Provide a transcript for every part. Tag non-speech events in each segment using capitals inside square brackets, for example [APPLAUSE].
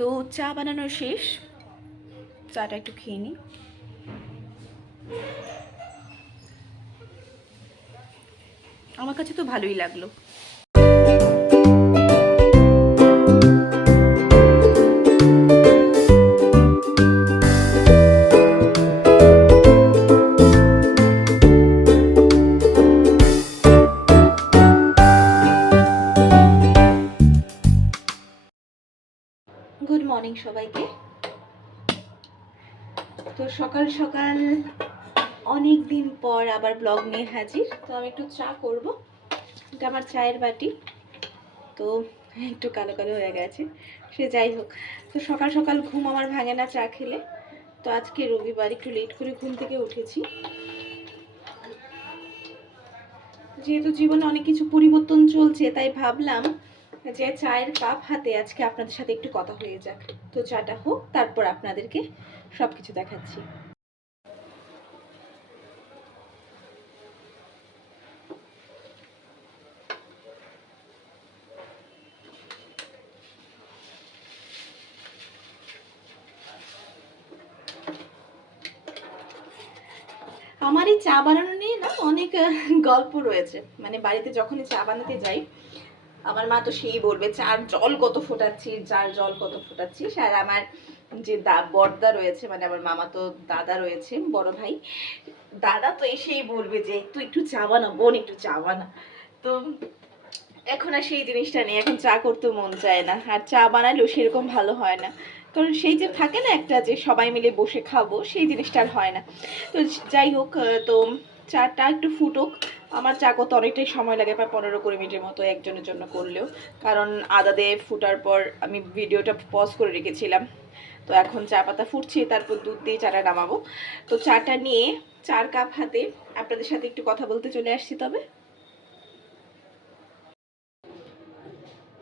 তো চা বানানো শেষ। চাটা একটু খেয়ে নিই আমার কাছে তো ভালোই লাগল। মর্নিং সবাইকে। তো সকাল সকাল অনেক দিন পর আবার ব্লগ নিয়ে হাজির। তো আমি একটু চা করব। এটা আমার চায়ের বাটি। তো একটু কালো কালো হয়ে গেছে। সে যাই হোক। তো সকাল সকাল ঘুম আমার ভাঙে না চা খেলে। তো আজকে রবিবার, একটু লেট করে ঘুম থেকে উঠেছি। যেহেতু জীবনে অনেক কিছু পরিবর্তন চলছে, তাই ভাবলাম যে চায়ের কাপ হাতে আজকে আপনাদের সাথে একটু কথা হয়ে যাক। তো চাটা হোক, তারপর আপনাদেরকে সব কিছু দেখাচ্ছি। আমার এই চা বানানো নিয়ে না অনেক গল্প রয়েছে। মানে বাড়িতে যখনই চা বানাতে যাই আমার মা তো সেই বলবে চার জল কত ফোটাচ্ছি চার জল কত ফোটাচ্ছিস? আর আমার যে দা বড়দা রয়েছে মানে আমার মামা তো দাদা রয়েছে, বড় ভাই, দাদা তো এসেই বলবে যে তুই একটু চা বানা বোন, একটু চা বানা। তো এখন আর সেই জিনিসটা নেই, এখন চা করতে মন চায় না, আর চা বানালেও সেরকম ভালো হয় না। কারণ সেই যে থাকে না একটা যে, সবাই মিলে বসে খাব, সেই জিনিসটা আর হয় না। তো যাই হোক তো চাটা একটু ফুটুক আমার চা করতে অনেকটাই সময় লাগে প্রায় পনেরো কুড়ি মিনিটের মতো একজনের জন্য করলেও। কারণ আদা দিয়ে ফুটার পর আমি ভিডিওটা পজ করে রেখেছিলাম। তো এখন চা পাতা ফুটছে, তারপর দুধ দিয়ে চাটা নামাবো। তো চাটা নিয়ে চার কাপ হাতে আপনাদের সাথে একটু কথা বলতে চলে আসছি তবে।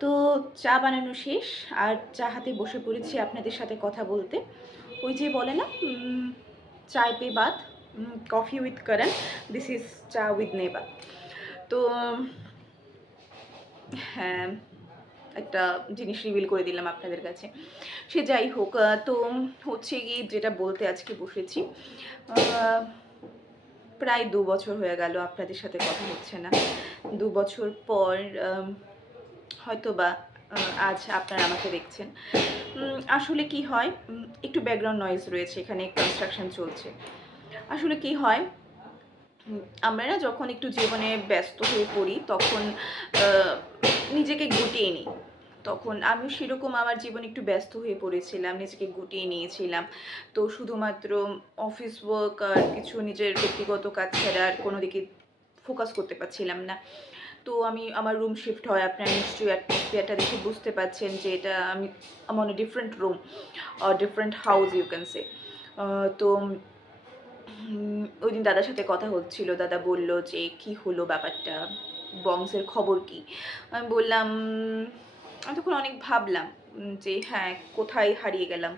তো চা বানানো শেষ, আর চা হাতে বসে পড়েছি আপনাদের সাথে কথা বলতে। ওই যে বলে না চায় পে বাদ। Coffee with Karan this is cha with নেবা তো হ্যাঁ একটা জিনিস রিভিল করে দিলাম আপনাদের কাছে। সে যাই হোক তো হচ্ছে কি, যেটা বলতে আজকে বসেছি প্রায় দু বছর হয়ে গেল, আপনাদের সাথে কথা হচ্ছে না। দু বছর পর হয়তো বা আজ আপনারা আমাকে দেখছেন। আসলে কি হয় একটু ব্যাকগ্রাউন্ড নয়েজ রয়েছে, এখানে কনস্ট্রাকশন চলছে। আসলে কি হয়? আমরা না যখন একটু জীবনে ব্যস্ত হয়ে পড়ি, তখন নিজেকে গুটিয়ে নিই। তখন আমিও সেরকম আমার জীবনে একটু ব্যস্ত হয়ে পড়েছিলাম, নিজেকে গুটিয়ে নিয়েছিলাম। তো শুধুমাত্র অফিস ওয়ার্ক আর কিছু নিজের ব্যক্তিগত কাজ ছাড়া আর কোনো দিকে ফোকাস করতে পারছিলাম না। তো আমি, আমার রুম শিফট হয়, আপনারা নিশ্চয়ই অ্যাটমসফিয়ারটা দেখে বুঝতে পারছেন যে এটা আমি আমার different room different house you can say তো ওই দিন দাদার সাথে কথা হচ্ছিল। দাদা বলল যে, কি হলো ব্যাপারটা? বংশের খবর কি? আমি বললাম আমি তখন অনেক ভাবলাম যে হ্যাঁ কোথায় হারিয়ে গেলাম।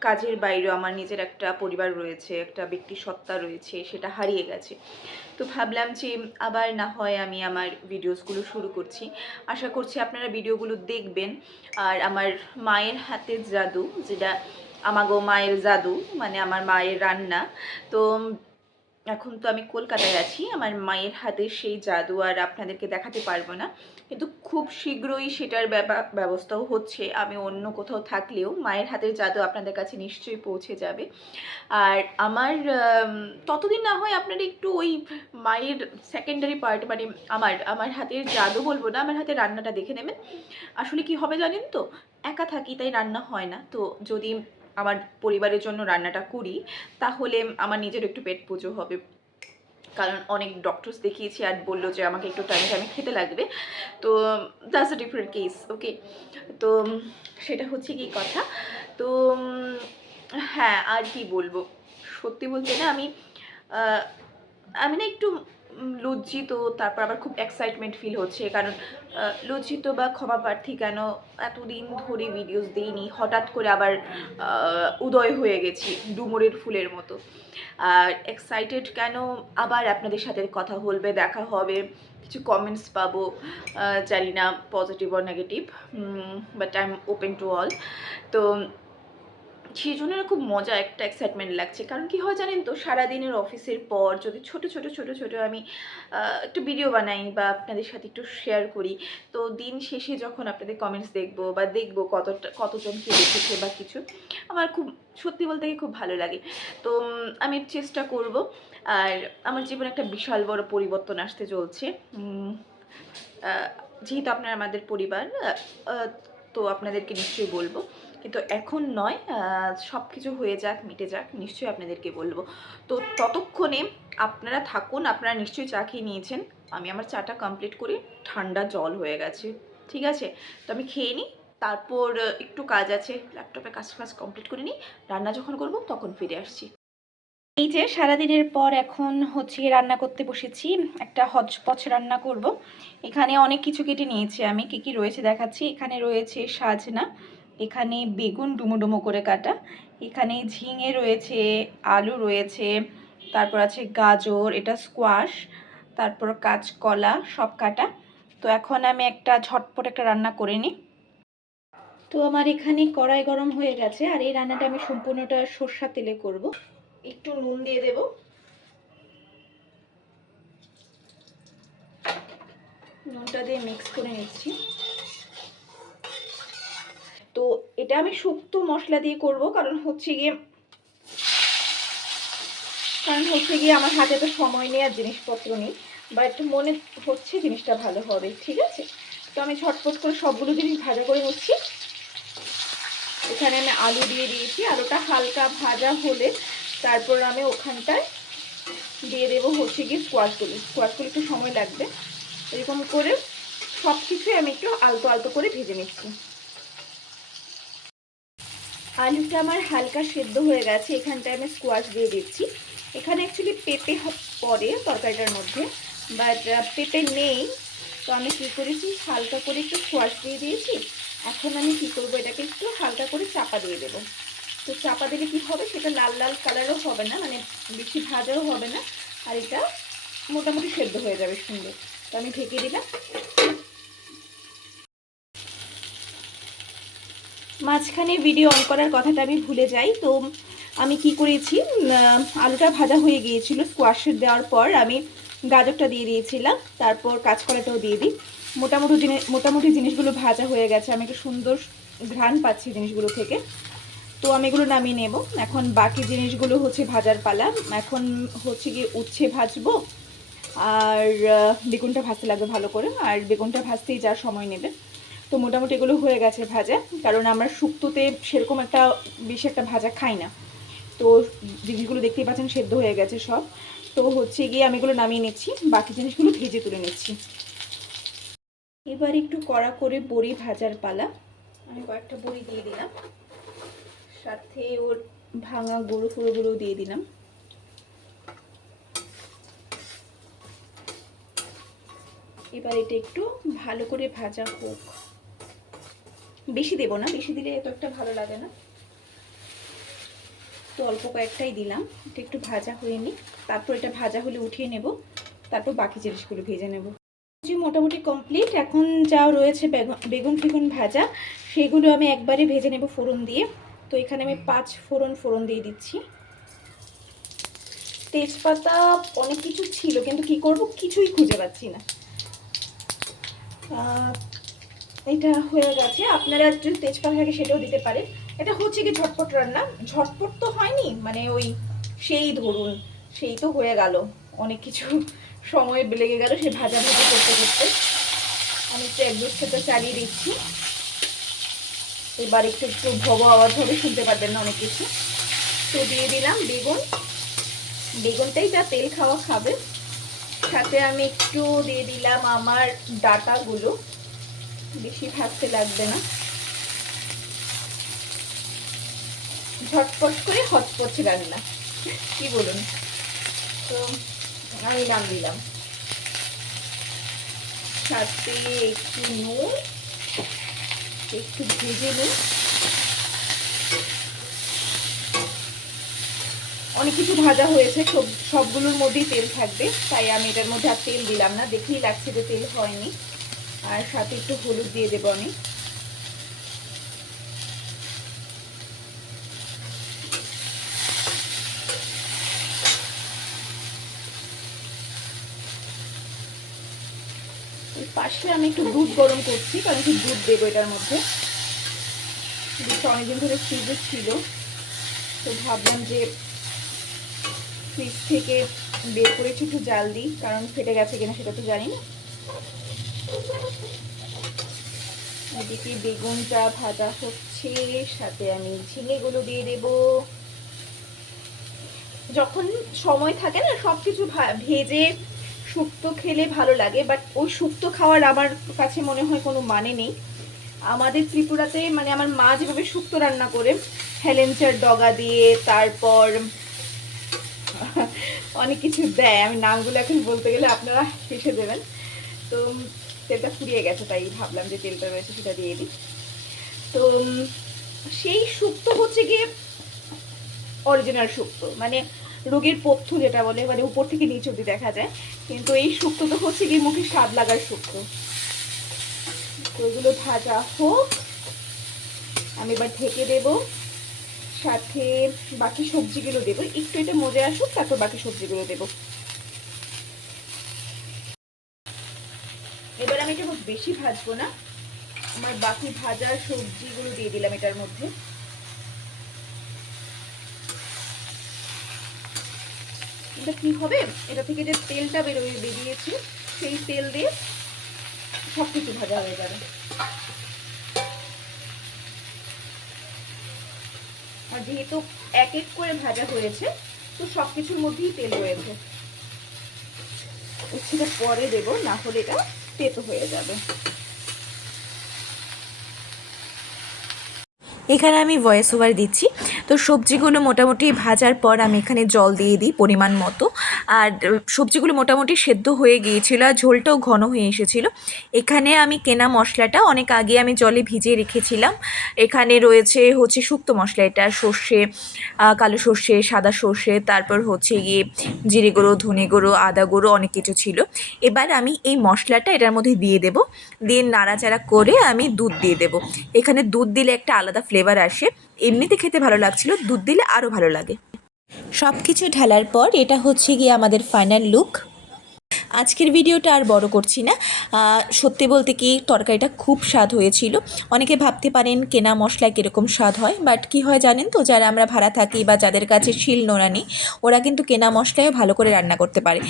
কাজের বাইরে আমার নিজের একটা পরিবার রয়েছে, একটা ব্যক্তি সত্তা রয়েছে, সেটা হারিয়ে গেছে। তো ভাবলাম যে, আবার না হয় আমি আমার ভিডিওসগুলো শুরু করছি। আশা করছি আপনারা ভিডিওগুলো দেখবেন। আর আমার মায়ের হাতের জাদু, যেটা আমাগো মায়ের জাদু মানে আমার মায়ের রান্না। তো এখন তো আমি কলকাতায় আছি, আমার মায়ের হাতের সেই জাদু আর আপনাদেরকে দেখাতে পারব না। কিন্তু খুব শীঘ্রই সেটার ব্যবস্থাও হচ্ছে। আমি অন্য কোথাও থাকলেও মায়ের হাতের জাদু আপনাদের কাছে নিশ্চয়ই পৌঁছে যাবে। আর আমার ততদিন না হয় আপনারা একটু ওই মায়ের সেকেন্ডারি পার্ট মানে আমার আমার হাতের জাদু বলব না, আমার হাতে রান্নাটা দেখে নেবেন। আসলে কি হবে জানেন তো? একা থাকি, তাই রান্না হয় না। তো যদি আমার পরিবারের জন্য রান্নাটা করি, তাহলে আমার নিজের একটু পেট পুজো হবে। কারণ অনেক ডক্টরস দেখিয়েছি আর বলল যে আমাকে একটু টাইমে টাইমে খেতে লাগবে। তো that's a different case okay তো সেটা হচ্ছে কি কথা? তো হ্যাঁ আর কি বলব? সত্যি বলতে না আমি আমি না একটু লজ্জিত, তারপর আবার খুব এক্সাইটমেন্ট ফিল হচ্ছে। কারণ লজ্জিত বা ক্ষমা প্রার্থী কেন এতদিন ধরে ভিডিওস দিইনি? হঠাৎ করে আবার উদয় হয়ে গেছি ডুমুরের ফুলের মতো। আর এক্সাইটেড কেন আবার আপনাদের সাথে কথা বলবে দেখা হবে, কিছু কমেন্টস পাবো জানি না positive or negative but I am open to all তো সেই জন্য খুব মজা একটা এক্সাইটমেন্ট লাগছে। কারণ কি হয় জানেন তো, সারাদিনের অফিসের পর যদি ছোট ছোট ছোট ছোট আমি একটু ভিডিও বানাই বা আপনাদের সাথে একটু শেয়ার করি, তো দিন শেষে যখন আপনাদের কমেন্টস দেখব বা দেখব কতটা, কতজন কি দেখেছে বা কিছু, আমার খুব, সত্যি বলতে গিয়ে খুব ভালো লাগে। তো আমি চেষ্টা করব। আর আমার জীবনে একটা বিশাল বড় পরিবর্তন আসতে চলছে। যেহেতু আপনারা আমাদের পরিবার তো আপনাদেরকে নিশ্চয়ই বলব। কিন্তু এখন নয় সব কিছু হয়ে যাক, মিটে যাক, নিশ্চয়ই আপনাদেরকে বলব। তো ততক্ষণে আপনারা থাকুন, আপনারা নিশ্চয়ই চা খেয়ে নিয়েছেন। আমি আমার চাটা কমপ্লিট করি ঠান্ডা জল হয়ে গেছে, ঠিক আছে? তো আমি খেয়ে নিই, তারপর একটু কাজ আছে ল্যাপটপে কাজ ফাজ কমপ্লিট করে নিই, রান্না যখন করব তখন ফিরে আসছি। এই যে সারাদিনের পর এখন হচ্ছে রান্না করতে বসেছি, একটা হজপচ রান্না করব। এখানে অনেক কিছু কেটে নিয়েছি আমি, কি কি রয়েছে দেখাচ্ছি। এখানে রয়েছে সাজনা এখানে বেগুন ডুমো ডুমো করে কাটা। এখানে ঝিঙে রয়েছে, আলু রয়েছে, তারপর আছে গাজর, এটা স্কোয়াশ তারপর কাঁচকলা সব কাটা। তো এখন আমি একটা ঝটপট একটা রান্না করে নিই। তো আমার এখানে কড়াই গরম হয়ে গেছে আর এই রান্নাটা আমি সম্পূর্ণটা সর্ষা তেলে করব। একটু নুন দিয়ে দেব। নুনটা দিয়ে মিক্স করে নিচ্ছি। তো এটা আমি শুক্তো মশলা দিয়ে করব, কারণ হচ্ছে গিয়ে, কারণ হচ্ছে গিয়ে আমার হাতে তো সময় নেই আর জিনিসপত্র নেই বাট মনে হচ্ছে জিনিসটা ভালো হবে, ঠিক আছে? তো আমি ঝটপট করে সবগুলো জিনিস ভাজা করে নিচ্ছি। এখানে আমি আলু দিয়ে দিয়েছি, আলুটা হালকা ভাজা হলে তারপর আমি ওখানটায় দিয়ে দেবো হচ্ছে গিয়ে স্কোয়াশগুলি স্কোয়াশগুলি একটু সময় লাগবে, এরকম করে সব কিছুই আমি একটু আলতো আলতো করে ভেজে নিচ্ছি। আলুটা আমার হালকা সেদ্ধ হয়ে গেছে এখানটায় আমি স্কোয়াশ দিয়ে দিচ্ছি। এখানে অ্যাকচুয়ালি পেঁপে পরে তরকারিটার মধ্যে বাট পেঁপে নেই, তো আমি কী করেছি, হালকা করে একটু স্কোয়াশ দিয়ে দিয়েছি। এখন আমি কী করব, এটাকে একটু হালকা করে চাপা দিয়ে দেবো। তো চাপা দিলে কী হবে, সেটা লাল লাল কালারও হবে না মানে বেশি ভাজাও হবে না, আর এটা মোটামুটি সেদ্ধ হয়ে যাবে সুন্দর। তো আমি ঢেকে দিলাম। মাঝখানে ভিডিও অন করার কথাটা আমি ভুলে যাই। তো আমি কি করেছি? আলুটা ভাজা হয়ে গিয়েছিল স্কোয়াশ দেওয়ার পর আমি গাজরটা দিয়ে দিয়েছিলাম, তারপর কাঁচকলাটাও দিয়ে দিই। মোটামুটি জিনিস, মোটামুটি জিনিসগুলো ভাজা হয়ে গেছে। আমি একটু সুন্দর ঘ্রাণ পাচ্ছি জিনিসগুলো থেকে। তো আমি এগুলো নামিয়ে নেব। এখন বাকি জিনিসগুলো হচ্ছে ভাজার পালা। এখন হচ্ছে গিয়ে উচ্ছে ভাজবো। আর বেগুনটা ভাজতে লাগবে ভালো করে। আর বেগুনটা ভাজতেই যা সময় নেবে। তো মোটামুটি এগুলো হয়ে গেছে ভাজা, কারণ আমরা শুক্তোতে সেরকম একটা বেশি একটা ভাজা খাই না। তো জিনিসগুলো দেখতেই পাচ্ছেন সেদ্ধ হয়ে গেছে সব। তো হচ্ছে গিয়ে আমি এগুলো নামিয়ে নিচ্ছি, বাকি জিনিসগুলো ভেজে তুলে নিচ্ছি। এবার একটু কড়া করে বড়ি ভাজার পালা। আমি কয়েকটা বড়ি দিয়ে দিলাম। সাথে ওর ভাঙা গুঁড়ো ফুড়োগুলো দিয়ে দিলাম। এবার এটা একটু ভালো করে ভাজা হোক। বেশি দেবো না, বেশি দিলে এত একটা ভালো লাগে না। তো অল্প কয়েকটাই দিলাম, এটা একটু ভাজা হয়ে নিই তারপর এটা ভাজা হলে উঠিয়ে নেব, তারপর বাকি জিনিসগুলো ভেজে নেব। যে মোটামুটি কমপ্লিট এখন যা রয়েছে বেগুন ফেগুন ভাজা, সেগুলো আমি একবারে ভেজে নেব ফোড়ন দিয়ে। তো এখানে আমি পাঁচ ফোড়ন ফোড়ন দিয়ে দিচ্ছি। তেজপাতা অনেক কিছু ছিল, কিন্তু কি করব? কিছুই খুঁজে পাচ্ছি না। এটা হয়ে গেছে। আপনারা যদি তেজপাতা থাকে সেটাও দিতে পারেন। এটা হচ্ছে কি ঝটপট রান্না। ঝটপট তো হয়নি মানে ওই সেই ধরুন, সেই তো হয়ে গেল। অনেক কিছু [LAUGHS] সময় লেগে গেল সে ভাজা ভাজা করতে করতে। আমি একটু এক সেটা চালিয়ে দিচ্ছি। এবার একটু একটু ভব আওয়াজ হবে, শুনতে পারবেন না অনেক কিছু। তো দিয়ে দিলাম বেগুন। বেগুনটাই যা তেল খাওয়া খাবে। সাথে আমি একটু দিয়ে দিলাম আমার ডাটাগুলো। বেশি ভাজতে লাগবে না। ঝটপট করে হটপট রান্না। কি বলুন? তো আমি নাম দিলাম। সাথে একটু নুন, একটু ভেজে নিই অনেক কিছু ভাজা হয়েছে, সব, সবগুলোর মধ্যেই তেল থাকবে, তাই আমি এটার মধ্যে আর তেল দিলাম না। দেখেই লাগছে যে তেল হয়নি। আর সাথে একটু হলুদ দিয়ে দেবো আমি। পাশে আমি একটু দুধ গরম করছি, কারণ একটু দুধ দেবো এটার মধ্যে। দুধটা অনেকদিন ধরে ফ্রিজে ছিল। তো ভাবলাম যে ফ্রিজ থেকে বের করেছি একটু জাল দিই, কারণ ফেটে গেছে কিনা সেটা তো জানি না। এদিকে বেগুনটা ভাজা হচ্ছে, সাথে আমি ঝিঙেগুলো দিয়ে দেব। যখন সময় থাকে না সব কিছু ভেজে শুক্তো খেলে ভালো লাগে বাট ওই শুক্তো খাওয়ার আমার কাছে মনে হয় কোনো মানে নেই। আমাদের ত্রিপুরাতে মানে আমার মা যেভাবে শুক্তো রান্না করে হেলেঞ্চার ডগা দিয়ে, তারপর অনেক কিছু দেয়। আমি নামগুলো এখন বলতে গেলে আপনারা হেসে দেবেন। তো তেলটা ফুরিয়ে গেছে, তাই ভাবলাম যে তেলটা রয়েছে সেটা দিয়ে দিই। তো সেই শুক্তো হচ্ছে গিয়ে অরিজিনাল শুক্তো মানে রোগের পথ্য যেটা বলে মানে উপর থেকে নিচ অব্দি দেখা যায়। কিন্তু এই শুক্তো তো হচ্ছে গিয়ে মুখে স্বাদ লাগার শুক্তো তো এগুলো ভাজা হোক, আমি এবার ঢেকে দেব। সাথে বাকি সবজিগুলো দেবো। একটু এটা মজে আসুক, তারপর বাকি সবজিগুলো দেবো এবার আমি এটা খুব বেশি ভাজবো না। আমার বাকি ভাজা সবজিগুলো দিয়ে দিলাম এটার মধ্যে। এটা কি হবে? এটা থেকে যে তেলটা বেরোয়, বেরিয়েছে, সেই তেল দিয়ে সব কিছু ভাজা হয়ে যাবে। আর যেহেতু এক এক করে ভাজা হয়েছে, তো সব কিছুর মধ্যেই তেল রয়েছে। পরে দেবো, না হলে এটা তেতো হয়ে যাবে। এখানে আমি ভয়েস ওভার দিচ্ছি। তো সবজিগুলো মোটামুটি ভাজার পর আমি এখানে জল দিয়ে দিই পরিমাণ মতো। আর সবজিগুলো মোটামুটি সেদ্ধ হয়ে গিয়েছিল আর ঝোলটাও ঘন হয়ে এসেছিল। এখানে আমি কেনা মশলাটা অনেক আগে আমি জলে ভিজিয়ে রেখেছিলাম। এখানে রয়েছে হচ্ছে শুক্তো মশলা, এটা সর্ষে কালো সর্ষে, সাদা সর্ষে, তারপর হচ্ছে গিয়ে জিরে গুঁড়ো, ধনে গুঁড়ো, আদা গুঁড়ো অনেক কিছু ছিল। এবার আমি এই মশলাটা এটার মধ্যে দিয়ে দেব। দিয়ে নাড়াচাড়া করে আমি দুধ দিয়ে দেব। এখানে দুধ দিলে একটা আলাদা ফ্লেভার আসে। এমনিতে খেতে ভালো লাগছিল, দুধ দিলে আরও ভালো লাগে। সব কিছু ঢালার পর এটা হচ্ছে গিয়ে আমাদের ফাইনাল লুক আজকের ভিডিওটা আর বড় করছি না। সত্যি বলতে কি তরকারিটা খুব স্বাদ হয়েছিল। অনেকে ভাবতে পারেন কেনা মশলায় কীরকম স্বাদ হয় বাট কি হয় জানেন তো? যারা আমরা ভাড়া থাকি বা যাদের কাছে শিল নোড়া নেই, ওরা কিন্তু কেনা মশলায়ও ভালো করে রান্না করতে পারে।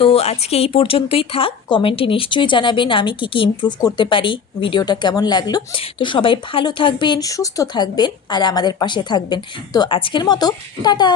তো আজকে এই পর্যন্তই থাক। কমেন্টে নিশ্চয়ই জানাবেন আমি কি কি ইমপ্রুভ করতে পারি, ভিডিওটা কেমন লাগল। তো সবাই ভালো থাকবেন, সুস্থ থাকবেন, আর আমাদের পাশে থাকবেন। তো আজকের মতো, টাটা!